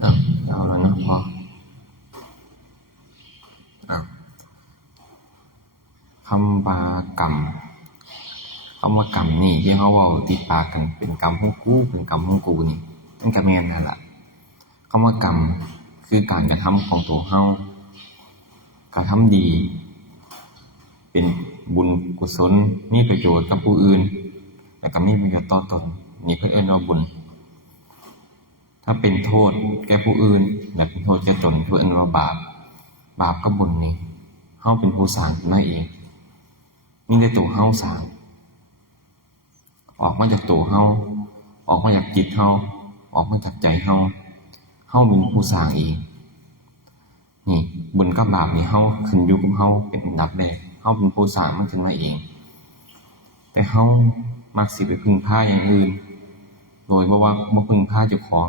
เอาแล้วนะพอคำว่ากรรมคำว่ากรรมนี่ที่เขาว่าติดปากกันเป็นกรรมของกูเป็นกรรมของกูนี่นั่นก็แม่นนั่นแหละคำว่ากรรมคือการกระทำของตัวเฮากระทำดี เป็นบุญกุศลมีประโยชน์กับผู้อื่นแล้วก็มีประโยชน์ต่อตนนี่เพิ่นเอิ้นว่าบุญถ้าเป็นโทษแก่ผู้อื่นและเป็นโทษแก่ตนเพิ่นเอิ้นว่าบาปบาปกับบุญนี่เฮาเป็นผู้สร้างขึ้นมาเองมีแต่ตัวเฮาสร้างออกมาจากตัวเฮาออกมาจากจิตเฮาออกมาจากใจเฮาเป็นผู้สร้างเองนี่บุญกับบาปนี่เฮาขึ้นอยู่กับเฮาเป็นอันดับแรกเฮาเป็นผู้สร้างมันขึ้นมาเองแต่เฮามักสิไปพึ่งพาอย่างอื่นโดยบ่พึ่งพาเจ้าของ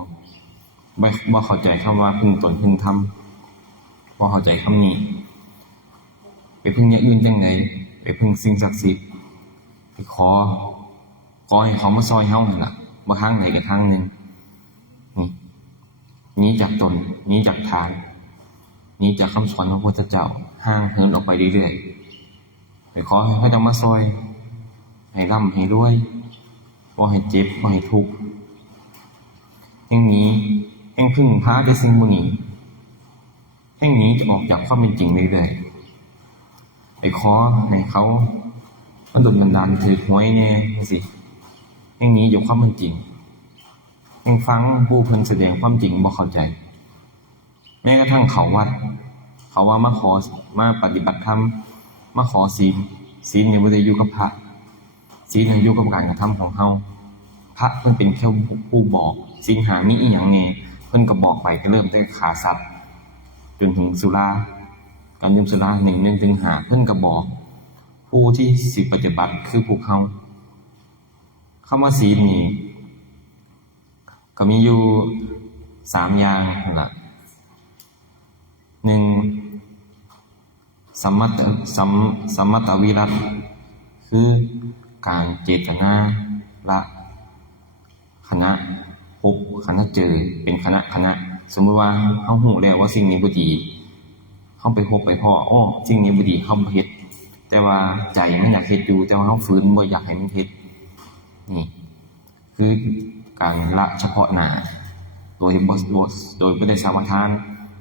บ่เข้าใจคำว่าพึ่งตนพึ่งธรรมบ่เข้าใจคำนี้ไปพึ่งอย่างอื่นจังได๋ไปพึ่งสิ่งศักดิ์สิทธิ์ไปขอให้เขามาซอยเฮานั่นล่ะบ่ทางไหนก็ทางหนึงนี่หนีจากตนหนีจากทางหนีจากคำสอนของพระพุทธเจ้าห่างเหินออกไปเรื่อยๆไปขอให้เขาจะมาซอยให้ร่ำให้รวยบ่ให้เจ็บบ่ให้ทุกข์อย่างนี้แห่งพึ่งพาแต่สิ่งพวกนี้แห่งนี้จะออกจากความเป็นจริงเรื่อยๆไปขอให้เขามันดลบันดาลถือหวยแน่จังซี่แห่งนี้อยู่ความเป็นจริงแห่งฟังผู้เพิ่นแสดงความจริงบ่เข้าใจแม้กระทั่งเขาวัดเขาว่ามาปฏิบัติธรรมมาขอศีลนี่บ่ได้อยู่กับพระศีลนี่อยู่กับการกระทำของเฮาพระเพิ่นเป็นแค่ผู้บอกศีลหามีอีหยังแน่เพิ่นก็บอกไปก็เริ่มตั้งแต่ฆ่าสัตว์จนถึงสุราการดื่มสุรา1ถึง5เพิ่นก็บอกผู้ที่สิปฏิบัติคือพวกเฮาคำว่าศีลนี่ก็มีอยู่3อย่างนั่นล่ะ1สัมมัตตวิรัตคือการเจตนาละคณะพบคณะเจอเป็นคณะสมมุติว่าเฮาฮู้แล้วว่าสิ่งนี้บ่ดีเฮาไปพบไปพ้อสิ่งนี้บ่ดีเฮาบ่เฮ็ดแต่ว่าใจมันอยากเฮ็ดอยู่แต่ว่าเฮาฝืนบ่อยากให้มันเฮ็ดนี่คือการละเฉพาะหน้าโดยบ่ได้สมาทาน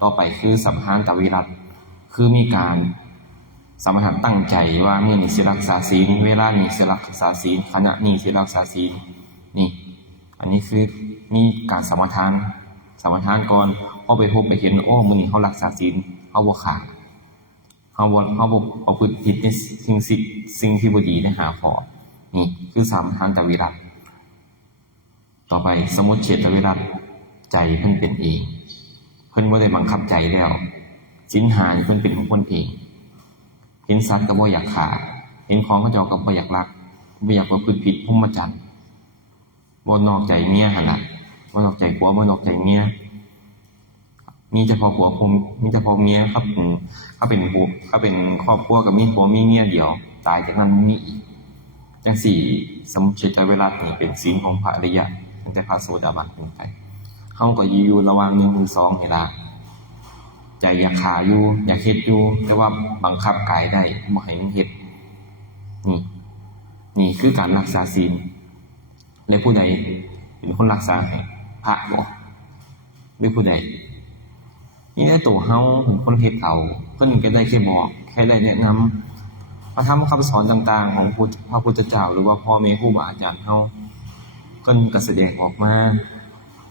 ต่อไปคือสัมภานตวิรัตคือมีการสมาทานตั้งใจว่ามื้อนี้สิรักษาศีลเวลานี้สิรักษาศีลขณะนี้สิรักษาศีลนี่อันนี้คือมีการสมาทานก่อนพอไปพบไปเห็นมื้อนี้เฮารักษาศีลเฮาบ่ขาดเฮาบ่ประพฤติผิดในสิ่งที่บ่ดีในหาพอนี่คือสัมภานตวิรัตต่อไปสมุจเฉทวิรัตใจเพิ่นเป็นเองเพิ่นบ่ได้บังคับใจแล้วศีล5นี่เพิ่นเป็นของเพิ่นเองเห็นสัตว์ก็บ่อยากฆ่าเห็นของเขาเจ้าก็บ่อยากลักบ่อยากประพฤติผิดพรหมจรรย์บ่นอกใจเมียหั่นล่ะบ่นอกใจผัวบ่นอกใจเมียมีเฉพาะผัวผมมีเฉพาะเมียครับถ้าเป็นครอบครัวก็มีผัวมีเมียเดียวตายจากนั้นบ่มีอีกจังซี่สมุจเฉทวิรัตนี่เป็นศีลของพระอริยะตั้งแต่พระโสดาบันขึ้นไปเฮาก็อยู่ระหว่าง1 2นี่ล่ะใจอยากฆ่าอยู่อยากเฮ็ดอยู่แต่ว่าบังคับกายได้บ่ให้มันเฮ็ดนี่คือการรักษาศีลและผู้ใดเป็นคนรักษาให้พระบ่หรือผู้ใดนี่ได้ตัวเฮาเป็นคนเฮ็ดเอาเพิ่นก็ได้แค่บอกแค่ได้แนะนำพระธรรมคำสอนต่างๆของพระพุทธเจ้าหรือว่าพ่อแม่ครูบาอาจารย์เฮาเพิ่นก็แสดงออกมา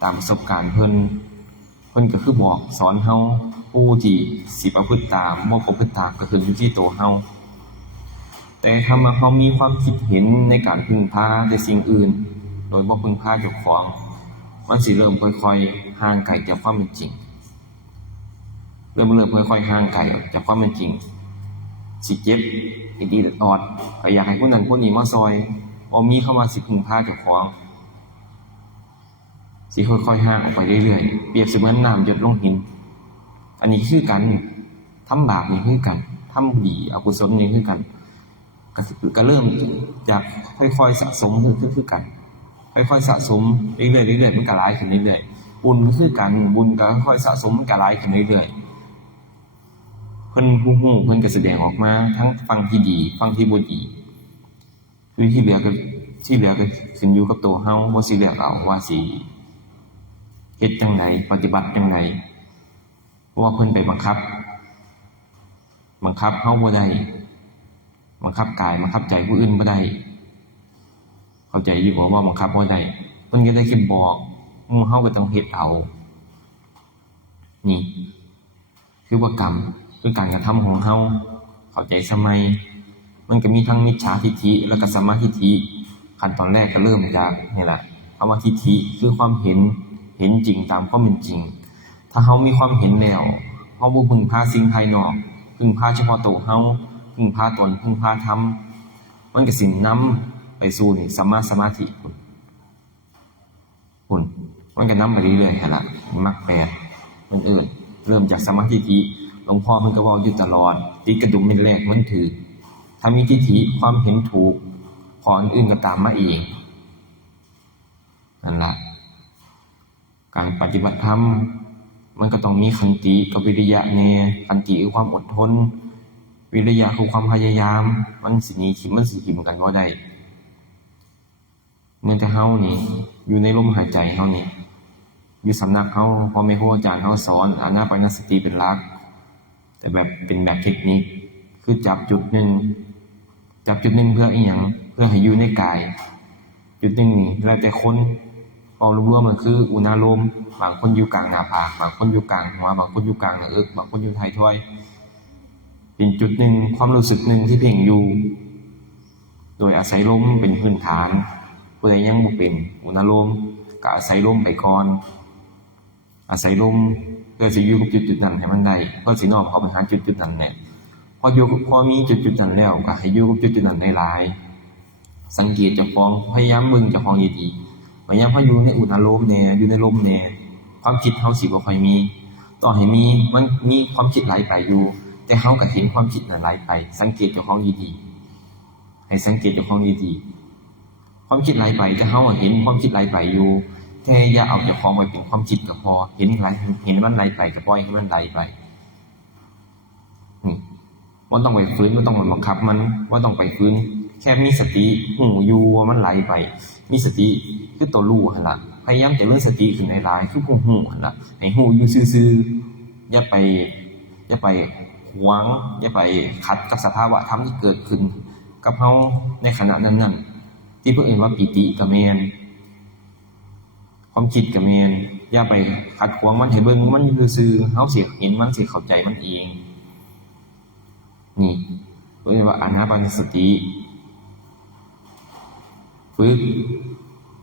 ตามประสบการณ์เพิ่นก็คือบอกสอนเฮาผู้ที่สิประพฤติตามบ่ประพฤติตามก็คืออยู่ที่ตัวเฮาแต่ถ้าเฮามีความคิดเห็นในการพึ่งพาในสิ่งอื่นโดยบ่พึ่งพาเจ้าของมันสิเริ่มค่อยๆห่างไกลจากความเป็นจริงเริ่มค่อยๆห่างไกลจากความเป็นจริงสิเจ็บอีดอดก็อยากให้คนนั้นคนนี้มาซอยบ่มีคำว่าสิพึ่งพาเจ้าของสิค่อยๆห่างออกไปเรื่อยๆเปรียบเสมือนน้ำหยดลงหินอันนี้คือกันทำบาปนี่คือกันทำดีอกุศลนี่คือกันก็เริ่มจากค่อยๆสะสมคือกันค่อยๆสะสมเรื่อยๆมันก็หลายขึ้นเรื่อยๆ บุญคือกันบุญก็ค่อยสะสมกันหลายขึ้นเรื่อยๆเพิ่นผู้ฮู้เพิ่นก็แสดงออกมาทั้งฝั่งที่ดีฝั่งที่บ่ดีคือที่เหลือก็ขึ้นอยู่กับตัวเฮาบ่สิเลือกเอาว่าสิเฮ็ดจังไดปฏิบัติจังไดเพราะว่าเพิ่นไปบังคับเฮาบ่ได้บังคับกายบังคับใจผู้อื่นบ่ได้เข้าใจอยู่บ่ว่าบังคับบ่ได้เพิ่นก็ได้แค่บอกหมู่เฮาก็ต้องเฮ็ดเอานี่คือว่ากรรมคือการกระทำของเฮาเข้าใจสมัยมันก็มีทั้งมิจฉาทิฏฐิแล้วก็สัมมาทิฏฐิขั้นตอนแรกก็เริ่มจากนี่แหละคำว่าทิฏฐิคือความเห็นจริงตามความเป็นจริงถ้าเฮามีความเห็นแล้วเฮาบ่พึ่งพาสิ่งภายนอกพึ่งพาเฉพาะตัวเฮาพึ่งพาตนพึ่งพาธรรมมันก็สินำไปสู่นี่สัมมาสมาธิพุ่นมันก็นำไปเรื่อยๆหั่นล่ะมรรค8มันเริ่มจากสัมมาทิฏฐิหลวงพ่อเพิ่นก็เว้าอยู่ตลอดติดกระดุมเม็ดแรกมันถือถ้ามีทิฏฐิความเห็นถูกพออันอื่นก็ตามมาเองนั่นล่ะการปฏิบัติธรรมมันก็ต้องมีขันติกับวิริยะแน่ขันติคือความอดทนวิริยะคือความพยายามมันสิหนีมันสิหิมกันบ่ได้เมื่อแต่เฮานี่อยู่ในลมหายใจเฮานี่อยู่สำนักเฮาพ่อแม่ครูอาจารย์เฮาสอนอานาปานสติเป็นหลักแต่แบบเป็นแบบเทคนิคคือจับจุดหนึ่งเพื่ออีหยังเพื่อให้อยู่ในกายจุดหนึ่งนี่แล้วแต่คนพอรวมๆมันคืออุณาโลมบางคนอยู่กลางหน้าผากบางคนอยู่กลางหัวบางคนอยู่กลางหน้าอกบางคนอยู่ท้ายทอยเป็นจุดหนึ่งความรู้สึกหนึ่งที่เพ่งอยู่โดยอาศัยลมเป็นพื้นฐานผู้ใดยังบ่เป็นอุณาโลมก็อาศัยลมไปก่อนอาศัยลมเพื่อสิอยู่กับจุดๆนั้นให้มันได้เพื่อสิน้อมเข้าไปหาจุดๆนั้นแหละพอมีจุดๆนั้นแล้วก็ให้อยู่กับจุดๆนั้นได้หลายสังเกตเจ้าของพยายามเบิ่งเจ้าของดีๆพยายามพออยู่ในอุณาโลมแน่อยู่ในลมแน่ความคิดเฮาสิบ่ค่อยมีต่อให้มันมีความคิดไหลไปอยู่แต่เฮาก็เห็นความคิดนั้นไหลไปสังเกตเจ้าของดีๆให้สังเกตเจ้าของดีๆความคิดไหลไปแต่เฮาเห็นความคิดไหลไปอยู่แต่อย่าเอาเจ้าของไว้เป็นความคิดก็พอเห็นมันไหลไปก็ปล่อยให้มันไหลไปนี่บ่ต้องไปฝืนบ่ต้องไปบังคับมันบ่ต้องไปฝืนแค่มีสติหูอยู่ว่ามันไหลไปมีสติคือตัวรู้หั่นล่ะพยายามจะเริ่มสติขึ้นหลายๆคือผู้หูหั่นล่ะให้หูอยู่ซื่อๆอย่าไปหวงอย่าไปขัดกับสภาวะธรรมที่เกิดขึ้นกับเฮาในขณะนั้นๆที่เพิ่นเอ่ยว่าปิติก็แม่นความคิดก็แม่นอย่าไปขัดขวางมันให้เบิ่งมันอยู่ซื่อๆเฮาสิเห็นมันสิเข้าใจมันเองนี่เรียกว่าอานาปานสติฝึก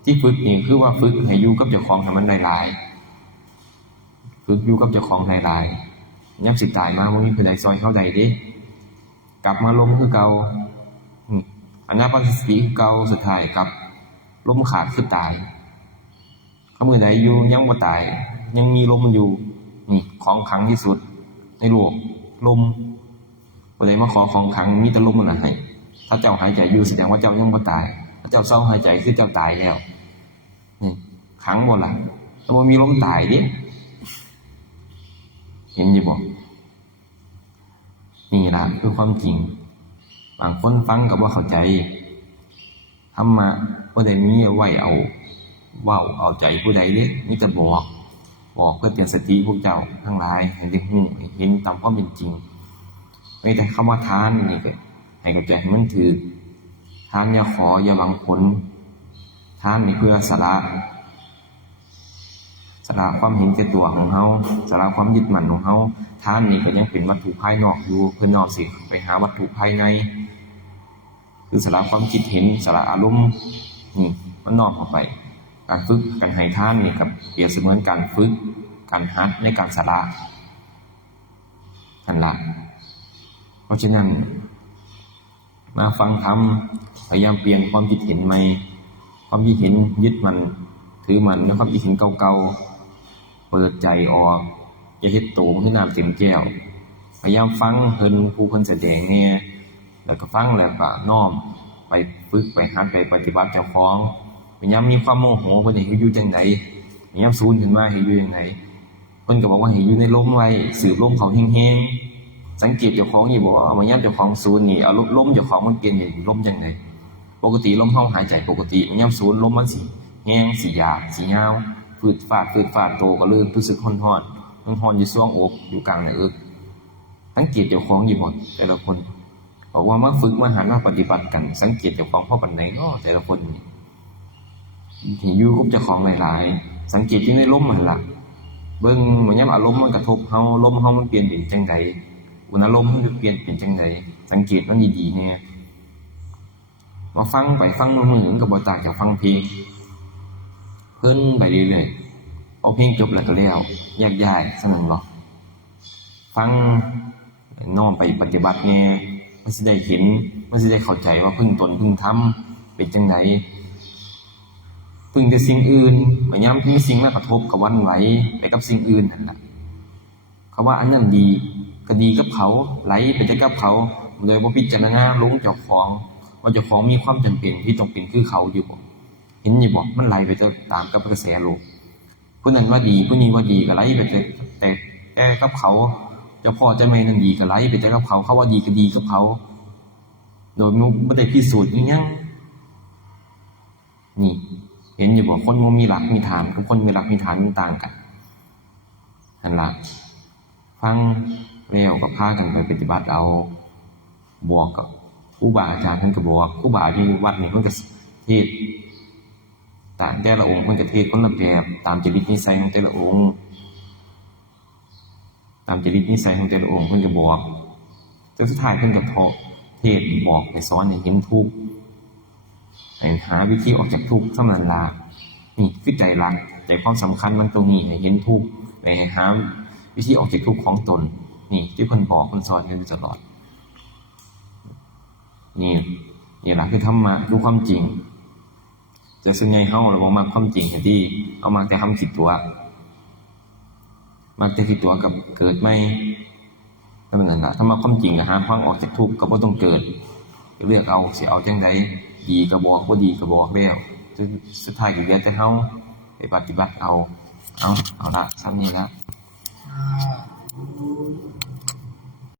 ที่ฝึกนี่คือว่าฝึกให้อยู่กับเจ้าของให้มันหลายๆฝึกอยู่กับเจ้าของหลายๆยามสิตายมาบ่มีผู้ใดซอยเฮาได้เด้กลับมาลมคือเก่าอานาปานสติคือเก่าสุดท้ายกลับลมขาดคือตายเขามื้อใดอยู่ยังบ่ตายยังมีลมอยู่นี่ของขลังที่สุดในโลกลมผู้ใดมาขอของขลังมีแต่ลมนั่นล่ะให้ถ้าเจ้าหายใจอยู่แสดงว่าเจ้ายังบ่ตายถ้าเจ้าเศร้าหายใจคือเจ้าตายแล้วนี่ขังบ่ล่ะถ้าบ่มีลมตายเด้เห็นอยู่บ่นี่ล่ะคือความจริงบางคนฟังก็บ่เข้าใจธรรมะบ่ได้มีเอาไว้เอาเว้าเอาใจผู้ใดเด้มีแต่บอกเพื่อเตือนสติพวกเจ้าทั้งหลายให้ได้ฮู้ให้เห็นตามความเป็นจริงไม่แต่คำว่าทานนี่ก็ให้เข้าใจให้มันถูกทานอย่าขออย่าหวังผลทานนี่เพื่อสละความเห็นแก่ตัวของเฮาสละความยึดมั่นของเฮาทานนี่ก็ยังเป็นวัตถุภายนอกอยู่เพิ่นน้อมสิไปหาวัตถุภายในคือสละความคิดเห็นสละอารมณ์นี่มันน้อมเข้าไปการฝึกการให้ทานนี่ก็เปรียบเสมือนการฝึกการหัดในการสละนั่นล่ะเพราะฉะนั้นมาฟังธรรมพยายามเปลี่ยนความคิดเห็นใหม่ความคิดเห็นยึดมันถือมันแล้วความคิดเห็นเก่าๆเปิดใจออกอย่าเฮ็ดโตมคือน้ำเต็มแก้วพยายามฟังเพิ่นผู้เพิ่นแสดงแน่แล้วก็ฟังแล้วก็น้อมไปฝึกไปหัดไปปฏิบัติเจ้าของพยายามมีความโมโหเพิ่นให้อยู่จังได ยามศูนย์ขึ้นมาให้อยู่จังไดเพิ่นก็บอกว่าให้อยู่ในลมไว้สูบลมเข้าแรงๆสังเกตเจ้าของอยู่บ่ว่ายามเจ้าของศูนย์นี่เอาลมเจ้าของมันเปลี่ยนเป็นลมจังไดปกติลมเฮาหายใจปกติยามศูนย์ลมมันสิแรงสิหยาบสิยาวฟืดฟาดโตก็เลยรู้สึกร้อนอยู่ช่วงอกอยู่กลางหน้าอกสังเกตเจ้าของอยู่หมดแต่ละคนบอกว่ามาฝึกมาหันมาปฏิบัติกันสังเกตเจ้าของพอปานใดเนาะแต่ละคนที่อยู่กับเจ้าของหลายๆสังเกตอยู่ในลมหั่นล่ะเบิ่งว่ายามอารมณ์มันกระทบเฮาลมเฮามันเปลี่ยนเป็นจังไดอุณหภูมิมันเปลี่ยนเป็นจังไดสังเกตมันดีๆแน่ว่าฟังไปฟังมื้อมันก็บ่ต่างจากฟังเพลงเพิ่นไปเรื่อยๆพอเพลงจบแล้วก็แล้วแยกย้ายซั่นนั่นบ่ฟังน้อมไปปฏิบัติแน่มันสิได้เห็นมันสิได้เข้าใจว่าพึ่งตนพึ่งธรรมเป็นจังไดพึ่งแต่สิ่งอื่นบ่ยามมีสิ่งมากระทบก็หวั่นไหวไปกับสิ่งอื่นนั่นล่ะคำว่าอันนั้นดีก็ดีกับเขาไหลไปแต่กับเขาโดยบ่พิจารณาลงเจ้าของว่าเจ้าของมีความจำเป็นที่ต้องเป็นคือเขาอยู่บ่เห็นอยู่บ่มันไหลไปตามกับกระแสโลกผู้นั้นว่าดีผู้นี้ว่าดีก็ไหลไปแต่กับเขาเจ้าพ่อเจ้าแม่นั่นดีก็ไหลไปแต่กับเขาเขาว่าดีก็ดีกับเขาโดยบ่ได้พิสูจน์อีหยังนี่เห็นอยู่บ่คนบ่มีหลักมีฐานกับคนมีหลักมีฐานมันต่างกันหั่นล่ะฟังแล้วก็พากันไปปฏิบัติเอาบวกกับครูบาอาจารย์เพิ่นก็บอกครูบาที่วัดนี่เพิ่นก็เทศน์แต่ละองค์เพิ่นก็เทศน์คนละแบบตามจริตนิสัยของแต่ละองค์ตามจริตนิสัยของแต่ละองค์เพิ่นก็บอกจนสุดท้ายเพิ่นก็เทศน์บอกให้สอนให้เห็นทุกข์ให้หาวิธีออกจากทุกข์เท่านั้นล่ะนี่คือใจหลักใจความสำคัญมันตรงนี้ให้เห็นทุกข์ให้หาวิธีออกจากทุกข์ของตนนี่ที่เพิ่นบอกเพิ่นสอนกันอยู่ตลอดนี่ล่ะคือธรรมะคือความจริงจะส่วนใหญ่เฮาบ่มักความจริงที่เอามาแต่คำคิดตัวมักแต่คิดตัวกับเกิดใหม่ก็นั่นล่ะถ้ามาความจริงหาทางออกจากทุกข์ก็บ่ต้องเกิดเลือกเอาสิเอาจังไดดีก็บอกบ่ดีก็บอกแล้วสุดท้ายก็เหลือแต่เฮาไปปฏิบัติเอาล่ะซ้ำนี้ละ